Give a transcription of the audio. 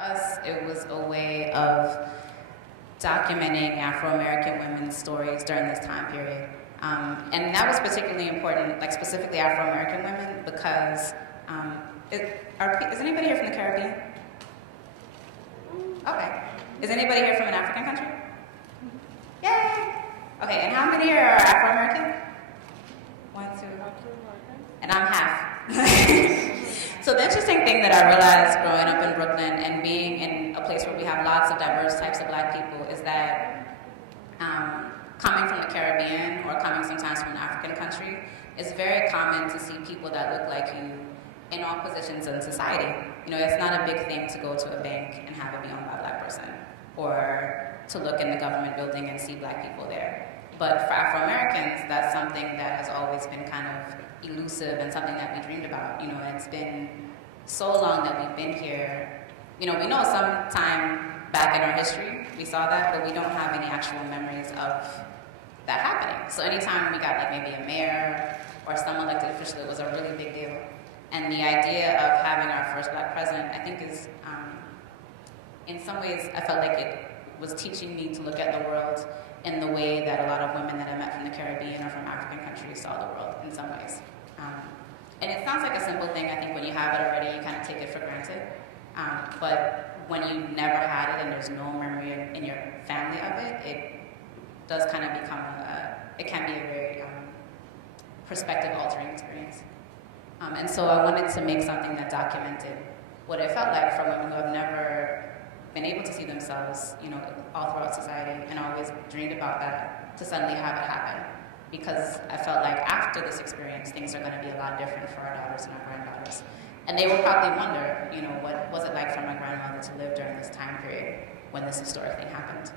us, it was a way of documenting Afro American women's stories during this time period. And that was particularly important, like specifically Afro American women, because is anybody here from the Caribbean? Okay. Is anybody here from an African country? Yay! Okay, and how many here are Afro American? 1, 2. And I'm half. So the interesting thing that I realized growing up in Brooklyn and being in a place where we have lots of diverse types of Black people is that coming from the Caribbean or coming sometimes from an African country, it's very common to see people that look like you in all positions in society. You know, it's not a big thing to go to a bank and have it be owned by a Black person, or to look in the government building and see Black people there. But for Afro Americans, that's something that has always been kind of elusive and something that we dreamed about. You know, and it's been so long that we've been here. You know, we know sometime back in our history we saw that, but we don't have any actual memories of that happening. So anytime we got like maybe a mayor or some elected official, it was a really big deal. And the idea of having our first Black president, I think is, in some ways, I felt like it was teaching me to look at the world in the way that a lot of women that I met from the Caribbean or from African countries saw the world in some ways. And it sounds like a simple thing. I think when you have it already, you kind of take it for granted. But when you never had it and there's no memory in your family of it, it does kind of become it can be a very perspective-altering experience. And so I wanted to make something that documented what it felt like for women who have never been able to see themselves, you know, all throughout society, and always dreamed about that, to suddenly have it happen. Because I felt like after this experience, things are going to be a lot different for our daughters and our granddaughters. And they will probably wonder, you know, what was it like for my grandmother to live during this time period when this historic thing happened.